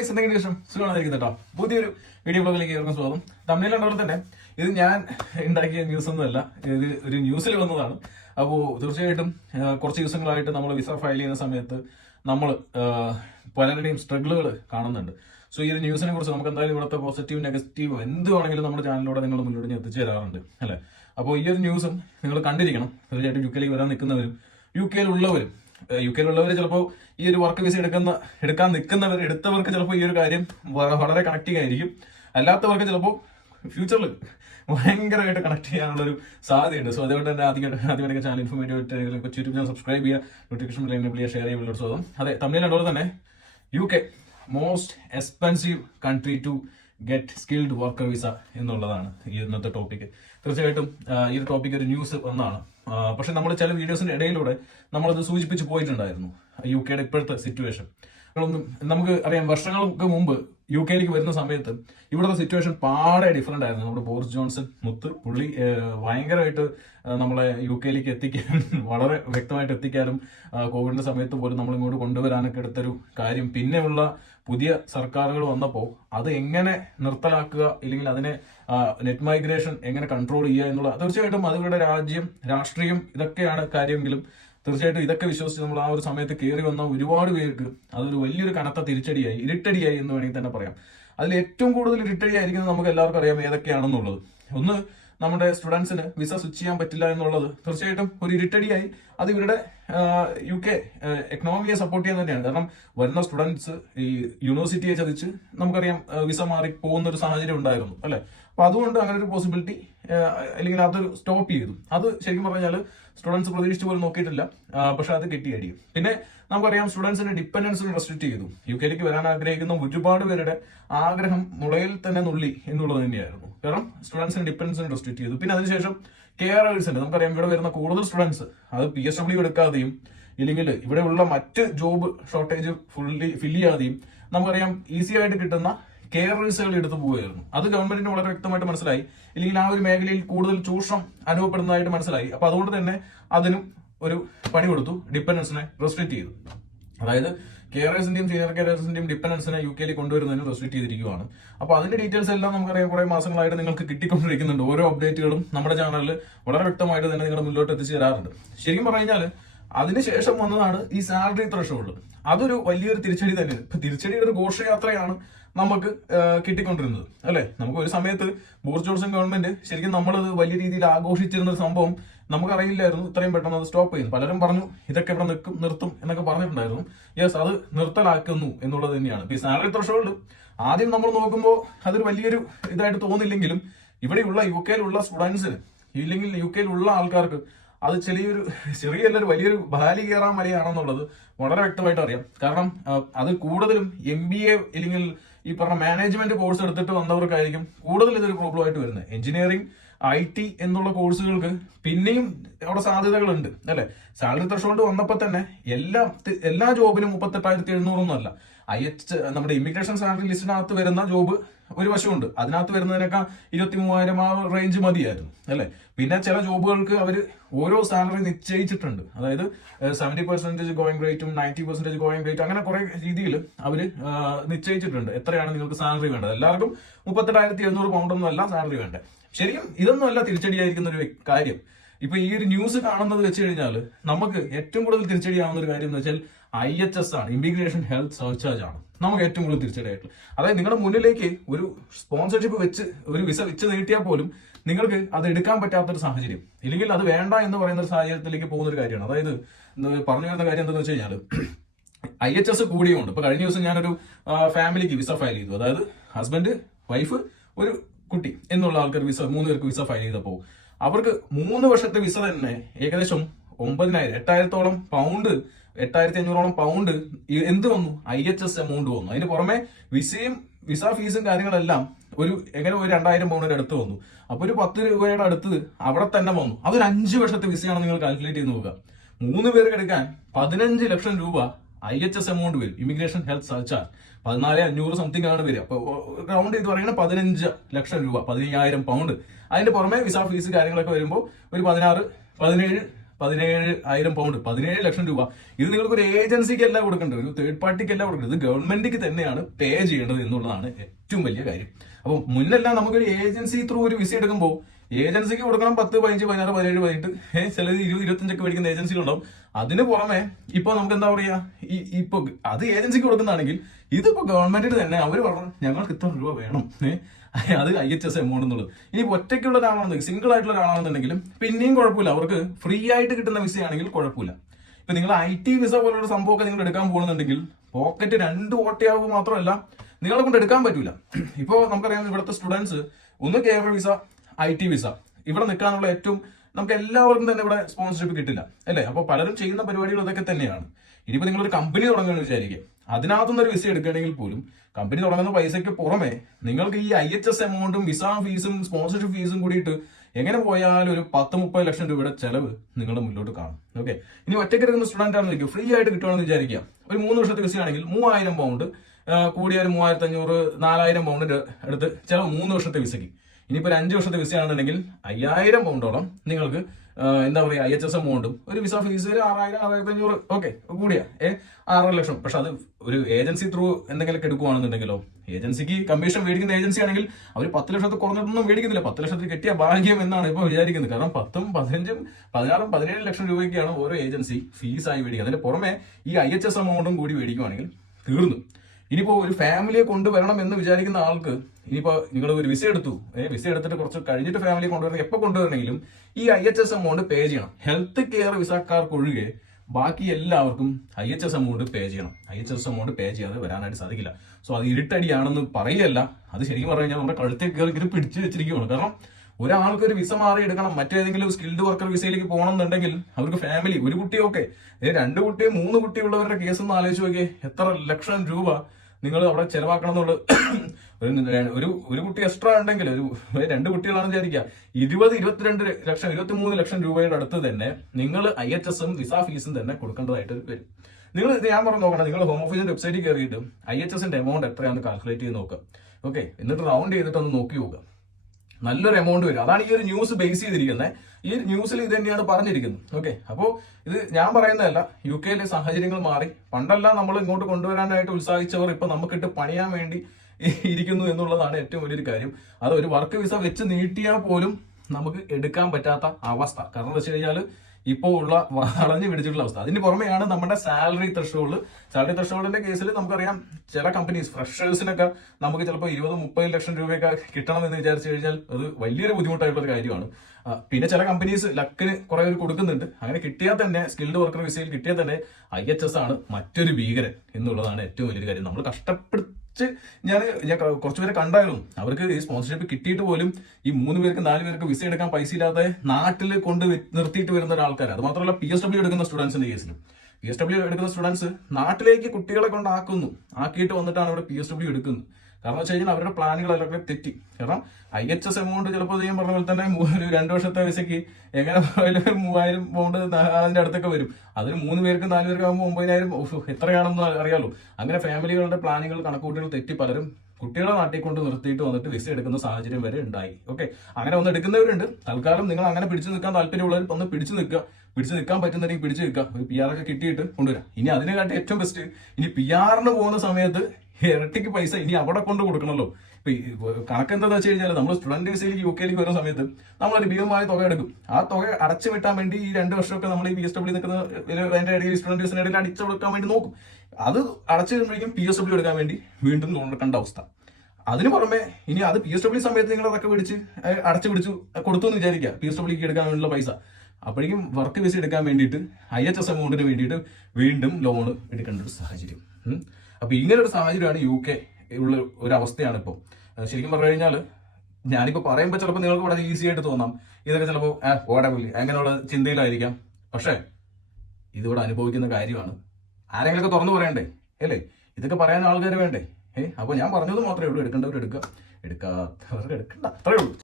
Guys എന്തെങ്കിലും ഇഷ്ടം സുഖമായിരിക്കും കേട്ടോ. പുതിയൊരു വീഡിയോ ബ്ലോഗിലേക്ക് ഏവർക്കും സ്വാഗതം. തമിഴിൽ കണ്ടപ്പോൾ തന്നെ ഇത് ഞാൻ ഉണ്ടാക്കിയ ന്യൂസ് ഒന്നുമല്ല ഇത് ഒരു ന്യൂസിൽ വന്നതാണ്. അപ്പോൾ തീർച്ചയായിട്ടും കുറച്ച് ദിവസങ്ങളായിട്ട് നമ്മൾ വിസ ഫയൽ ചെയ്യുന്ന സമയത്ത് നമ്മൾ പലരുടെയും സ്ട്രഗിളുകൾ കാണുന്നുണ്ട്. സോ ഈ ഒരു ന്യൂസിനെ കുറിച്ച് നമുക്ക് എന്തായാലും ഇവിടുത്തെ പോസിറ്റീവ് നെഗറ്റീവ് എന്തുവാണെങ്കിലും നമ്മുടെ ചാനലിലൂടെ നിങ്ങൾ മുന്നോട്ട് എത്തിച്ചു തരാറുണ്ട് അല്ലേ? അപ്പോൾ ഈ ഒരു ന്യൂസും നിങ്ങൾ കണ്ടിരിക്കണം. തീർച്ചയായിട്ടും യു കെയിലേക്ക് വരാൻ നിൽക്കുന്നവരും യു കെയിലുള്ളവരും യു കെയിലുള്ളവർ ചിലപ്പോൾ ഈ ഒരു വർക്ക് വിസ എടുക്കുന്ന എടുക്കാൻ നിൽക്കുന്നവർ എടുത്തവർക്ക് ചിലപ്പോൾ ഈ ഒരു കാര്യം വളരെ കണക്റ്റിംഗ് ആയിരിക്കും അല്ലാത്തവർക്ക് ചിലപ്പോൾ ഫ്യൂച്ചറിൽ ഭയങ്കരമായിട്ട് കണക്ട് ചെയ്യാനുള്ള ഒരു സാധ്യതയുണ്ട്. സോ അതുകൊണ്ട് തന്നെ ആദ്യം ആദ്യമായിട്ട് channel informative YouTube channel subscribe ചെയ്യുക. നോട്ടിഫിക്കേഷൻ എനേബിൾ ചെയ്യുക ഷെയർ ചെയ്യുക സ്വാഗതം അതെ തമിഴിൽ അതുപോലെ തന്നെ U K most expensive country to get skilled worker visa എന്നുള്ളതാണ് ഇന്നത്തെ ടോപ്പിക് തീർച്ചയായിട്ടും ഈ ഒരു ടോപ്പിക് ഒരു ന്യൂസ് ഒന്നാണ് പക്ഷെ നമ്മൾ ചില വീഡിയോസിന്റെ ഇടയിലൂടെ നമ്മളത് സൂചിപ്പിച്ച് പോയിട്ടുണ്ടായിരുന്നു. യു കെയുടെ ഇപ്പോഴത്തെ സിറ്റുവേഷൻ നമുക്ക് അറിയാം വർഷങ്ങൾക്ക് മുമ്പ് യു കെയിലേക്ക് വരുന്ന സമയത്ത് ഇവിടുത്തെ സിറ്റുവേഷൻ പാടെ ഡിഫറെന്റ് ആയിരുന്നു. നമ്മുടെ ബോറിസ് ജോൺസൺ മുത്ത് പുള്ളി ഭയങ്കരമായിട്ട് നമ്മളെ യു കെയിലേക്ക് എത്തിക്കാനും വളരെ വ്യക്തമായിട്ട് എത്തിക്കാനും കോവിഡിന്റെ സമയത്ത് പോലും നമ്മളിങ്ങോട്ട് കൊണ്ടുവരാനൊക്കെ എടുത്തൊരു കാര്യം. പിന്നെയുള്ള പുതിയ സർക്കാരുകൾ വന്നപ്പോൾ അത് എങ്ങനെ നിർത്തലാക്കുക ഇല്ലെങ്കിൽ അതിനെ നെറ്റ് മൈഗ്രേഷൻ എങ്ങനെ കൺട്രോൾ ചെയ്യുക എന്നുള്ള തീർച്ചയായിട്ടും അതിവരുടെ രാജ്യം രാഷ്ട്രീയം ഇതൊക്കെയാണ് കാര്യമെങ്കിലും തീർച്ചയായിട്ടും ഇതൊക്കെ വിശ്വസിച്ച് നമ്മൾ ആ ഒരു സമയത്ത് കയറി വന്ന ഒരുപാട് പേർക്ക് അതൊരു വലിയൊരു കനത്ത തിരിച്ചടിയായി ഇരുട്ടടിയായി എന്ന് വേണമെങ്കിൽ തന്നെ പറയാം. അതിൽ ഏറ്റവും കൂടുതൽ ഇരുട്ടടി ആയിരിക്കുന്നത് നമുക്ക് എല്ലാവർക്കും അറിയാം ഏതൊക്കെയാണെന്നുള്ളത്. ഒന്ന് നമ്മുടെ സ്റ്റുഡൻസിന് വിസ സ്വിച്ച് ചെയ്യാൻ പറ്റില്ല എന്നുള്ളത് തീർച്ചയായിട്ടും ഒരു ഇരുട്ടടിയായി. അത് ഇവരുടെ യു കെ എക്കണോമിയെ സപ്പോർട്ട് ചെയ്യാൻ തന്നെയാണ്. കാരണം വരുന്ന സ്റ്റുഡൻസ് ഈ യൂണിവേഴ്സിറ്റിയെ ചതിച്ച് നമുക്കറിയാം വിസ മാറി പോകുന്ന ഒരു സാഹചര്യം ഉണ്ടായിരുന്നു അല്ലെ? അപ്പൊ അതുകൊണ്ട് അങ്ങനെ ഒരു പോസിബിലിറ്റി അല്ലെങ്കിൽ അതൊരു സ്റ്റോപ്പ് ചെയ്തു. അത് ശരിക്കും പറഞ്ഞാൽ സ്റ്റുഡൻസ് പ്രതീക്ഷിച്ചു പോലും നോക്കിയിട്ടില്ല. പക്ഷെ അത് കിട്ടിയടിയും പിന്നെ നമുക്കറിയാം സ്റ്റുഡൻസിന്റെ ഡിപ്പെൻഡൻസിന് റെസ്ട്രിക്ട് ചെയ്തു. യു കെയിലേക്ക് വരാൻ ആഗ്രഹിക്കുന്ന ഒരുപാട് പേരുടെ ആഗ്രഹം മുളയിൽ തന്നെ നുള്ളി എന്നുള്ളത് തന്നെയായിരുന്നു. കാരണം സ്റ്റുഡൻസിന്റെ ഡിപ്പെൻഡൻസിന് റെസ്ട്രിക്ട് ചെയ്തു. പിന്നെ അതിനുശേഷം കെയറേഴ്സിന് നമുക്കറിയാം ഇവിടെ വരുന്ന കൂടുതൽ സ്റ്റുഡൻസ് അത് പി എസ് ഡബ്ല്യു എടുക്കാതെയും ഇല്ലെങ്കിൽ ഇവിടെയുള്ള മറ്റ് ജോബ് ഷോർട്ടേജ് ഫുള്ളി ഫില്ല് ചെയ്യാതെയും നമുക്കറിയാം ഈസി ആയിട്ട് കിട്ടുന്ന കെയറേഴ്സുകൾ എടുത്തു പോവുകയായിരുന്നു. അത് ഗവൺമെന്റിന് വളരെ വ്യക്തമായിട്ട് മനസ്സിലായി. ഇല്ലെങ്കിൽ ആ ഒരു മേഖലയിൽ കൂടുതൽ ചൂഷണം അനുഭവപ്പെടുന്നതായിട്ട് മനസ്സിലായി. അപ്പൊ അതുകൊണ്ട് തന്നെ അതിനും ഒരു പണി കൊടുത്തു ഡിപ്പെൻഡൻസിനെ റെസ്ട്രിക്ട് ചെയ്തു. അതായത് കെയറേഴ്സിന്റെയും സീനിയർ കെയറേഴ്സിന്റെയും ഡിപ്പെൻഡൻസിനെ യു കെയിൽ കൊണ്ടുവരുന്നതിന് റെസ്ട്രിക്ട് ചെയ്തിരിക്കുകയാണ്. അപ്പോൾ അതിന്റെ ഡീറ്റെയിൽസ് എല്ലാം നമുക്കറിയാം. കുറെ മാസങ്ങളായിട്ട് നിങ്ങൾക്ക് കിട്ടിക്കൊണ്ടിരിക്കുന്നുണ്ട്. ഓരോ അപ്ഡേറ്റുകളും നമ്മുടെ ചാനലിൽ വളരെ വ്യക്തമായിട്ട് തന്നെ നിങ്ങളുടെ മുന്നോട്ട് എത്തിച്ചു തരാറുണ്ട്. ശരിക്കും പറഞ്ഞു കഴിഞ്ഞാൽ അതിനുശേഷം വന്നതാണ് ഈ സാലറി ത്രഷോൾഡ് അതൊരു വലിയൊരു തിരിച്ചടി തന്നെയാണ് ഇപ്പൊ തിരിച്ചടിയുടെ ഒരു ഘോഷയാത്രയാണ് നമുക്ക് കിട്ടിക്കൊണ്ടിരുന്നത്. അല്ലെ? നമുക്ക് ഒരു സമയത്ത് ബോറിസ് ജോൺസൺ ഗവൺമെന്റ് ശരിക്കും നമ്മളത് വലിയ രീതിയിൽ ആഘോഷിച്ചിരുന്ന ഒരു സംഭവം നമുക്കറിയില്ലായിരുന്നു. ഇത്രയും പെട്ടെന്ന് അത് സ്റ്റോപ്പ് ചെയ്യുന്നു പലരും പറഞ്ഞു ഇതൊക്കെ ഇവിടെ നിൽക്കും നിർത്തും എന്നൊക്കെ പറഞ്ഞിട്ടുണ്ടായിരുന്നു. യെസ് അത് നിർത്തലാക്കുന്നു എന്നുള്ളത് തന്നെയാണ്. ഈ സാലറി ത്രഷോൾഡ് ആദ്യം നമ്മൾ നോക്കുമ്പോൾ അതൊരു വലിയൊരു ഇതായിട്ട് തോന്നില്ലെങ്കിലും ഇവിടെയുള്ള യു കെയിലുള്ള സ്റ്റുഡൻസിന് ഇല്ലെങ്കിൽ യു കെയിലുള്ള ആൾക്കാർക്ക് അത് ചെറിയൊരു ചെറിയല്ലൊരു വലിയൊരു ബാലി കയറാൻ മലയാണെന്നുള്ളത് വളരെ വ്യക്തമായിട്ട് അറിയാം. കാരണം അത് കൂടുതലും എം ബി എ ഇല്ലെങ്കിൽ ഈ പറഞ്ഞ മാനേജ്മെന്റ് കോഴ്സ് എടുത്തിട്ട് വന്നവർക്കായിരിക്കും കൂടുതൽ ഇതൊരു പ്രോബ്ലം ആയിട്ട് വരുന്നത്. എഞ്ചിനീയറിംഗ് ഐ ടി എന്നുള്ള കോഴ്സുകൾക്ക് പിന്നെയും അവിടെ സാധ്യതകളുണ്ട് അല്ലെ? സാലറി ത്രഷോൾഡ് വന്നപ്പോൾ തന്നെ എല്ലാ എല്ലാ ജോബിനും മുപ്പത്തെട്ടായിരത്തി എഴുന്നൂറൊന്നും അല്ല. ഐ എച്ച് നമ്മുടെ ഇമിഗ്രേഷൻ സാലറി ലിസ്റ്റിനകത്ത് വരുന്ന ജോബ് ഒരു വശമുണ്ട്. അതിനകത്ത് വരുന്നതിനേക്കാൾ ഇരുപത്തി മൂവായിരം ആ റേഞ്ച് മതിയായിരുന്നു അല്ലെ? പിന്നെ ചില ജോബുകൾക്ക് അവർ ഓരോ സാലറി നിശ്ചയിച്ചിട്ടുണ്ട്. അതായത് സെവന്റി പെർസെന്റേജ് ഗോയിങ് റേറ്റും നയന്റി പെർസെന്റേജ് ഗോയിങ് റേറ്റും അങ്ങനെ കുറെ രീതിയിൽ അവർ നിശ്ചയിച്ചിട്ടുണ്ട്. എത്രയാണ് നിങ്ങൾക്ക് സാലറി വേണ്ടത്? എല്ലാവർക്കും മുപ്പത്തെട്ടായിരത്തി എഴുന്നൂറ് പൗണ്ടൊന്നും അല്ല സാലറി വേണ്ടത്. ശരിക്കും ഇതൊന്നും അല്ല തിരിച്ചടിയായിരിക്കുന്ന ഒരു കാര്യം. ഇപ്പൊ ഈ ഒരു ന്യൂസ് കാണുന്നത് വെച്ച് കഴിഞ്ഞാൽ നമുക്ക് ഏറ്റവും കൂടുതൽ തിരിച്ചടിയാവുന്ന ഒരു കാര്യം എന്ന് വെച്ചാൽ ഐ എച്ച് എസ് ആണ്. ഇമിഗ്രേഷൻ ഹെൽത്ത് സർചാർജ് ആണ്. നമുക്ക് ഏറ്റവും കൂടുതൽ തിരിച്ചടിയായിട്ടുള്ളത്. അതായത് നിങ്ങളുടെ മുന്നിലേക്ക് ഒരു സ്പോൺസർഷിപ്പ് വെച്ച് ഒരു വിസ വെച്ച് നീട്ടിയാൽ പോലും നിങ്ങൾക്ക് അത് എടുക്കാൻ പറ്റാത്തൊരു സാഹചര്യം. ഇല്ലെങ്കിൽ അത് വേണ്ട എന്ന് പറയുന്ന ഒരു സാഹചര്യത്തിലേക്ക് പോകുന്ന ഒരു കാര്യമാണ്. അതായത് പറഞ്ഞു വരുന്ന കാര്യം എന്താണെന്ന് വെച്ച് കഴിഞ്ഞാൽ ഐ എച്ച് എസ് കൂടിയുണ്ട്. ഇപ്പൊ കഴിഞ്ഞ ദിവസം ഞാനൊരു ഫാമിലിക്ക് വിസ ഫയൽ ചെയ്തു. അതായത് ഹസ്ബൻഡ് വൈഫ് ഒരു കുട്ടി എന്നുള്ള ആൾക്കാർ വിസ മൂന്ന് പേർക്ക് വിസ ഫയൽ ചെയ്തപ്പോൾ അവർക്ക് മൂന്ന് വർഷത്തെ വിസ തന്നെ ഏകദേശം ഒമ്പതിനായിരം എട്ടായിരത്തോളം പൗണ്ട് എട്ടായിരത്തി അഞ്ഞൂറോളം പൗണ്ട് എന്ത് വന്നു? ഐ എച്ച് എസ് എമൗണ്ട് വന്നു. അതിന് പുറമെ വിസയും വിസ ഫീസും കാര്യങ്ങളെല്ലാം ഒരു എങ്ങനെ ഒരു രണ്ടായിരം പൗണ്ടിന്റെ അടുത്ത് വന്നു. അപ്പൊ ഒരു പത്ത് രൂപയുടെ അടുത്ത് അവിടെ തന്നെ വന്നു. അതൊരു അഞ്ച് വർഷത്തെ വിസയാണ് നിങ്ങൾ കാൽക്കുലേറ്റ് ചെയ്ത് നോക്കുക. മൂന്ന് പേർക്ക് എടുക്കാൻ പതിനഞ്ച് ലക്ഷം രൂപ ഐ എച്ച് എസ് എമൗണ്ട് വരും. ഇമിഗ്രേഷൻ ഹെൽത്ത് സർച്ചാർ പതിനാല് അഞ്ഞൂറ് സംതിങ് ആണ് വരിക. അപ്പോൾ റൗണ്ട് ചെയ്ത് പറയുന്നത് പതിനഞ്ച് ലക്ഷം രൂപ പതിനയ്യായിരം പൗണ്ട് അതിന്റെ പുറമെ വിസ ഫീസ് കാര്യങ്ങളൊക്കെ വരുമ്പോൾ ഒരു പതിനാറ് പതിനേഴ് പതിനേഴ് ആയിരം പൗണ്ട് പതിനേഴ് ലക്ഷം രൂപ. ഇത് നിങ്ങൾക്ക് ഒരു ഏജൻസിക്ക് അല്ല കൊടുക്കേണ്ടത്. ഒരു തേർഡ് പാർട്ടിക്ക് എല്ലാം കൊടുക്കേണ്ടത്. ഇത് ഗവൺമെന്റിക്ക് തന്നെയാണ് പേ ചെയ്യേണ്ടത് എന്നുള്ളതാണ് ഏറ്റവും വലിയ കാര്യം. അപ്പോൾ മുന്നെല്ലാം നമുക്കൊരു ഏജൻസി ത്രൂ ഒരു വിസ എടുക്കുമ്പോൾ ഏജൻസിക്ക് കൊടുക്കണം പത്ത് പതിനഞ്ച് പതിനാറ് പതിനേഴ് പതിനെട്ട്. ചിലത് ഇരുപത് ഇരുപത്തഞ്ചൊക്കെ മേടിക്കുന്ന ഏജൻസികളുണ്ടാവും. അതിന് പുറമെ ഇപ്പൊ നമുക്ക് എന്താ പറയാ ഇപ്പൊ അത് ഏജൻസിക്ക് കൊടുക്കുന്നതാണെങ്കിൽ ഇതിപ്പോ ഗവൺമെന്റിന് തന്നെ അവർ പറഞ്ഞു ഞങ്ങൾക്ക് ഇത്ര രൂപ വേണം. അത് ഐ എച്ച് എസ് എമൗണ്ട് എന്നുള്ളത്. ഇനി ഒറ്റയ്ക്കുള്ള ഒരാളാണെന്നുണ്ടെങ്കിൽ സിംഗിൾ ആയിട്ടുള്ള ഒരാളാണെന്നുണ്ടെങ്കിലും പിന്നെയും കുഴപ്പമില്ല. അവർക്ക് ഫ്രീ ആയിട്ട് കിട്ടുന്ന വിസ ആണെങ്കിൽ കുഴപ്പമില്ല. ഇപ്പൊ നിങ്ങൾ ഐ ടി വിസ പോലുള്ള സംഭവമൊക്കെ നിങ്ങൾ എടുക്കാൻ പോകുന്നുണ്ടെങ്കിൽ പോക്കറ്റ് രണ്ട് ഓട്ടയാവുക മാത്രമല്ല നിങ്ങളെ കൊണ്ട് എടുക്കാൻ പറ്റൂല. ഇപ്പോൾ നമുക്കറിയാം ഇവിടുത്തെ സ്റ്റുഡൻസ് ഒന്ന് Kerala visa I T visa. ഇവിടെ നിൽക്കാനുള്ള ഏറ്റവും നമുക്ക് എല്ലാവർക്കും തന്നെ ഇവിടെ സ്പോൺസർഷിപ്പ് കിട്ടില്ല. അല്ലേ? അപ്പോൾ പലരും ചെയ്യുന്ന പരിപാടികൾ ഇതൊക്കെ തന്നെയാണ്. ഇനിയിപ്പോൾ നിങ്ങളൊരു കമ്പനി തുടങ്ങുകയെന്ന് വിചാരിക്കുക. അതിനകത്തുനിന്ന് ഒരു വിസ എടുക്കുകയാണെങ്കിൽ പോലും കമ്പനി തുടങ്ങുന്ന പൈസയ്ക്ക് പുറമെ നിങ്ങൾക്ക് ഈ ഐ എച്ച് എസ് എമൗണ്ടും വിസ ഫീസും സ്പോൺസർഷിപ്പ് ഫീസും കൂടിയിട്ട് എങ്ങനെ പോയാലും ഒരു പത്ത് മുപ്പത് ലക്ഷം രൂപയുടെ ചെലവ് നിങ്ങളുടെ മുന്നോട്ട് കാണും. ഓക്കെ ഇനി ഒറ്റയ്ക്ക് എടുക്കുന്ന സ്റ്റുഡന്റ് ആണെന്ന് ഫ്രീ ആയിട്ട് കിട്ടുകയാണെന്ന് വിചാരിക്കുക. ഒരു മൂന്ന് വർഷത്തെ വിസ ആണെങ്കിൽ മൂവായിരം പൗണ്ട് കൂടിയ ഒരു മൂവായിരത്തി അഞ്ഞൂറ് നാലായിരം പൗണ്ടിന്റെ അടുത്ത് ചിലവ് മൂന്ന് വർഷത്തെ വിസയ്ക്ക്. ഇനിയിപ്പോൾ ഒരു അഞ്ച് വർഷത്തെ വിസ ആണെന്നുണ്ടെങ്കിൽ അയ്യായിരം പൗണ്ടോളം നിങ്ങൾക്ക് എന്താ പറയുക ഐ എച്ച് എസ് എമൗണ്ടും ഒരു വിസ ഫീസ് ഒരു ആറായിരം ആറായിരത്തി അഞ്ഞൂറ് ഓക്കെ കൂടിയ. ഏ ആറര ലക്ഷം. പക്ഷെ അത് ഒരു ഏജൻസി ത്രൂ എന്തെങ്കിലും എടുക്കുവാണെന്നുണ്ടെങ്കിലോ ഏജൻസിക്ക് കമ്മീഷൻ മേടിക്കുന്ന ഏജൻസി ആണെങ്കിൽ അവർ പത്ത് ലക്ഷത്തിൽ കുറഞ്ഞിട്ടൊന്നും മേടിക്കുന്നില്ല. പത്ത് ലക്ഷത്തിൽ കിട്ടിയ ഭാഗ്യം എന്നാണ് ഇപ്പോൾ വിചാരിക്കുന്നത്. കാരണം പത്തും പതിനഞ്ചും പതിനാറും പതിനേഴ് ലക്ഷം രൂപയ്ക്കാണ് ഓരോ ഏജൻസി ഫീസായി മേടിക്കുക അതിന് പുറമെ ഈ ഐ എച്ച് എസ് എമൗണ്ടും കൂടി മേടിക്കുവാണെങ്കിൽ തീർന്നു. ഇനിയിപ്പോ ഒരു ഫാമിലിയെ കൊണ്ടുവരണം എന്ന് വിചാരിക്കുന്ന ആൾക്ക് ഇനിയിപ്പോ നിങ്ങൾ ഒരു വിസ എടുത്തു. വിസ എടുത്തിട്ട് കുറച്ച് കഴിഞ്ഞിട്ട് ഫാമിലിയെ കൊണ്ടുവരണം എപ്പോൾ കൊണ്ടുവരണമെങ്കിലും ഈ I H S amount pay ചെയ്യണം. ഹെൽത്ത് കെയർ വിസക്കാർക്ക് ഒഴികെ ബാക്കി എല്ലാവർക്കും I H S amount pay ചെയ്യണം. I H S amount pay ചെയ്യാതെ വരാനായിട്ട് സാധിക്കില്ല. സോ അത് ഇരുട്ടടിയാണെന്ന് പറയല്ല അത് ശരിക്കും പറഞ്ഞു കഴിഞ്ഞാൽ നമ്മുടെ കഴുത്തിൽ കയറി ഇങ്ങനെ പിടിച്ചു വെച്ചിരിക്കുകയാണ്. കാരണം ഒരാൾക്ക് ഒരു വിസ മാറി എടുക്കണം. മറ്റേതെങ്കിലും സ്കിൽഡ് വർക്കർ വിസയിലേക്ക് പോകണം എന്നുണ്ടെങ്കിൽ അവർക്ക് ഫാമിലി ഒരു കുട്ടിയൊക്കെ രണ്ട് കുട്ടിയോ മൂന്ന് കുട്ടിയുള്ളവരുടെ കേസ് ഒന്ന് ആലോചിച്ച് നോക്കിയേ. എത്ര ലക്ഷം രൂപ നിങ്ങൾ അവിടെ ചെലവാക്കണം എന്നുള്ളത് ഒരു ഒരു കുട്ടി എക്സ്ട്രാ ഉണ്ടെങ്കിൽ ഒരു രണ്ട് കുട്ടികളാണെന്ന് വിചാരിക്കുക. ഇരുപത് ഇരുപത്തിരണ്ട് ലക്ഷം ഇരുപത്തി മൂന്ന് ലക്ഷം രൂപയുടെ അടുത്ത് തന്നെ നിങ്ങൾ ഐ എച്ച് എസും വിസ ഫീസും തന്നെ കൊടുക്കേണ്ടതായിട്ട് വരും. നിങ്ങൾ ഇത് ഞാൻ പറഞ്ഞു നോക്കണം നിങ്ങൾ ഹോം ഓഫീസിന്റെ വെബ്സൈറ്റിൽ കയറിയിട്ട് ഐ എച്ച് എസിന്റെ എമൗണ്ട് എത്രയാണെന്ന് കാൽക്കുലേറ്റ് ചെയ്ത് നോക്കുക ഓക്കെ എന്നിട്ട് റൗണ്ട് ചെയ്തിട്ട് ഒന്ന് നോക്കി. നോക്കുക നല്ലൊരു എമൗണ്ട് വരും. അതാണ് ഈ ഒരു ന്യൂസ് ബേസ് ചെയ്തിരിക്കുന്നത് ഈ ന്യൂസിൽ ഇത് തന്നെയാണ് പറഞ്ഞിരിക്കുന്നത്. ഓക്കെ അപ്പോൾ ഇത് ഞാൻ പറയുന്നതല്ല യു കെയിലെ സാഹചര്യങ്ങൾ മാറി. പണ്ടെല്ലാം നമ്മൾ ഇങ്ങോട്ട് കൊണ്ടുവരാനായിട്ട് ഉത്സാഹിച്ചവർ ഇപ്പൊ നമുക്കിട്ട് പണിയാൻ വേണ്ടി ഇരിക്കുന്നു എന്നുള്ളതാണ് ഏറ്റവും വലിയൊരു കാര്യം. അത് ഒരു വർക്ക് വിസ വെച്ച് നീട്ടിയാൽ പോലും നമുക്ക് എടുക്കാൻ പറ്റാത്ത അവസ്ഥ. കാരണം എന്താ വെച്ച് കഴിഞ്ഞാൽ ഇപ്പോൾ ഉള്ള വളഞ്ഞു പിടിച്ചിട്ടുള്ള അവസ്ഥ. അതിന് പുറമെയാണ് നമ്മുടെ സാലറി ത്രഷോൾഡ് സാലറി ത്രഷോൾഡിന്റെ കേസിൽ നമുക്കറിയാം ചില കമ്പനീസ് ഫ്രഷേഴ്സിനൊക്കെ നമുക്ക് ചിലപ്പോൾ ഇരുപത് മുപ്പത് ലക്ഷം രൂപയൊക്കെ കിട്ടണം എന്ന് വിചാരിച്ചു കഴിഞ്ഞാൽ അത് വലിയൊരു ബുദ്ധിമുട്ടായിട്ടുള്ള ഒരു കാര്യമാണ്. പിന്നെ ചില കമ്പനീസ് ലക്കിന് കുറെ പേര് കൊടുക്കുന്നുണ്ട്. അങ്ങനെ കിട്ടിയാൽ തന്നെ സ്കിൽഡ് വർക്കർ വിസയിൽ കിട്ടിയാൽ തന്നെ ഐ എച്ച് എസ് ആണ് മറ്റൊരു ഭീകരൻ എന്നുള്ളതാണ് ഏറ്റവും വലിയൊരു കാര്യം. നമ്മൾ കഷ്ടപ്പെടുത്തി ഞാൻ ഞാൻ കുറച്ച് പേരെ കണ്ടായിരുന്നു. അവർക്ക് ഈ സ്പോൺസർഷിപ്പ് കിട്ടിയിട്ട് പോലും ഈ മൂന്ന് പേർക്ക് നാല് പേർക്ക് വിസ എടുക്കാൻ പൈസ ഇല്ലാതെ നാട്ടിൽ കൊണ്ട് നിർത്തിയിട്ട് വരുന്ന ഒരാൾക്കാർ അത് മാത്രമല്ല പി എസ് ഡബ്ല്യു എടുക്കുന്ന സ്റ്റുഡൻസിന്റെ കേസിലും പി എസ് ഡബ്ല്യു എടുക്കുന്ന സ്റ്റുഡൻസ് നാട്ടിലേക്ക് കുട്ടികളെ കൊണ്ടാക്കുന്നു ആക്കിയിട്ട് വന്നിട്ടാണ് ഇവിടെ പി എസ് ഡബ്ല്യു എടുക്കുന്നത്. കാരണം വെച്ച് കഴിഞ്ഞാൽ അവരുടെ പ്ലാനുകളൊക്കെ തെറ്റി. കാരണം ഐ എച്ച് എസ് എമൗണ്ട് ചിലപ്പോൾ ഞാൻ പറഞ്ഞ പോലെ തന്നെ ഒരു രണ്ട് വർഷത്തെ വിസയ്ക്ക് എങ്ങനെ പോയാലും മൂവായിരം പൗണ്ട് അതിന്റെ അടുത്തൊക്കെ വരും. അതിന് മൂന്ന് പേർക്കും നാല് പേർക്ക് ആകുമ്പോൾ ഒമ്പതിനായിരം എത്രയാണെന്ന് അറിയാലോ. അങ്ങനെ ഫാമിലികളുടെ പ്ലാനുകൾ കണക്കൂട്ടുകൾ തെറ്റി പലരും കുട്ടികളെ നാട്ടിൽ കൊണ്ട് നിർത്തിയിട്ട് വന്നിട്ട് വിസ എടുക്കുന്ന സാഹചര്യം വരെ ഉണ്ടായി. ഓക്കെ അങ്ങനെ ഒന്ന് എടുക്കുന്നവരുണ്ട്. തൽക്കാലം നിങ്ങൾ അങ്ങനെ പിടിച്ചു നിൽക്കാൻ താല്പര്യമുള്ളവർ ഒന്ന് പിടിച്ചു നിൽക്കുക. പിടിച്ചു നിൽക്കാൻ പറ്റുന്നുണ്ടെങ്കിൽ പിടിച്ചു നിൽക്കുക. ഒരു പി ആർ ഒക്കെ കിട്ടിയിട്ട് കൊണ്ടുവരാം. ഇനി അതിനെക്കാട്ടി ഏറ്റവും ബെസ്റ്റ് ഇനി പി ആറിന് പോകുന്ന സമയത്ത് ഇരട്ടിക്ക് പൈസ ഇനി അവിടെ കൊണ്ട് കൊടുക്കണമല്ലോ കണക്ക് എന്താന്ന് വെച്ച് കഴിഞ്ഞാൽ നമ്മൾ സ്റ്റുഡന്റ് വിസയിലേക്ക് യു കെയിലേക്ക് വരുന്ന സമയത്ത് നമ്മൾ ഒരു ഭീമമായ തുക എടുക്കും. ആ തുക അടച്ചു വിട്ടാൻ വേണ്ടി ഈ രണ്ട് വർഷമൊക്കെ നമ്മൾ ഈ പി എസ് ഡബ്ല്യൂ നിൽക്കുന്ന അതിന്റെ ഇടയിൽ സ്റ്റുഡന്റ് വിസിന്റെ ഇടയിൽ അടിച്ചു കൊടുക്കാൻ വേണ്ടി നോക്കും. അത് അടച്ചു കഴിയുമ്പോഴേക്കും പി എസ് ഡബ്ല്യൂ എടുക്കാൻ വേണ്ടി വീണ്ടും കൊടുക്കേണ്ട അവസ്ഥ. അതിന് പുറമെ ഇനി അത് പി എസ് ഡബ്ല്യൂ സമയത്ത് നിങ്ങൾ അതൊക്കെ പിടിച്ച് അടച്ചു പിടിച്ചു കൊടുത്തു എന്ന് വിചാരിക്കുക. പി എസ് ഡബ്ല്യൂക്ക് എടുക്കാൻ വേണ്ടിയുള്ള പൈസ. അപ്പോഴേക്കും വർക്ക് വിസ എടുക്കാൻ വേണ്ടിയിട്ട് ഐ എച്ച് എസ് എമൗണ്ടിന് വേണ്ടിയിട്ട് വീണ്ടും ലോൺ എടുക്കേണ്ട ഒരു സാഹചര്യം. ഉം. അപ്പൊ ഇങ്ങനെ ഒരു സാഹചര്യമാണ് യു കെ ഉള്ള ഒരു അവസ്ഥയാണ് ഇപ്പോൾ ശരിക്കും പറഞ്ഞു കഴിഞ്ഞാൽ ഞാനിപ്പോൾ പറയുമ്പോൾ ചിലപ്പോൾ നിങ്ങൾക്ക് വളരെ ഈസി ആയിട്ട് തോന്നാം. ഇതൊക്കെ ചിലപ്പോൾ ഓടവില്ല അങ്ങനെയുള്ള ചിന്തയിലായിരിക്കാം. പക്ഷേ ഇതിവിടെ അനുഭവിക്കുന്ന കാര്യമാണ്. ആരെങ്കിലുമൊക്കെ തുറന്നു പറയണ്ടേ? അല്ലേ? ഇതൊക്കെ പറയാൻ ആൾക്കാർ വേണ്ടേ? ഏ അപ്പോൾ ഞാൻ പറഞ്ഞത് മാത്രമേ ഉള്ളൂ എടുക്കേണ്ടവർ എടുക്കുക. എടുക്കാത്തവർക്ക് എടുക്കണ്ട. അത്രേ ഉള്ളൂ.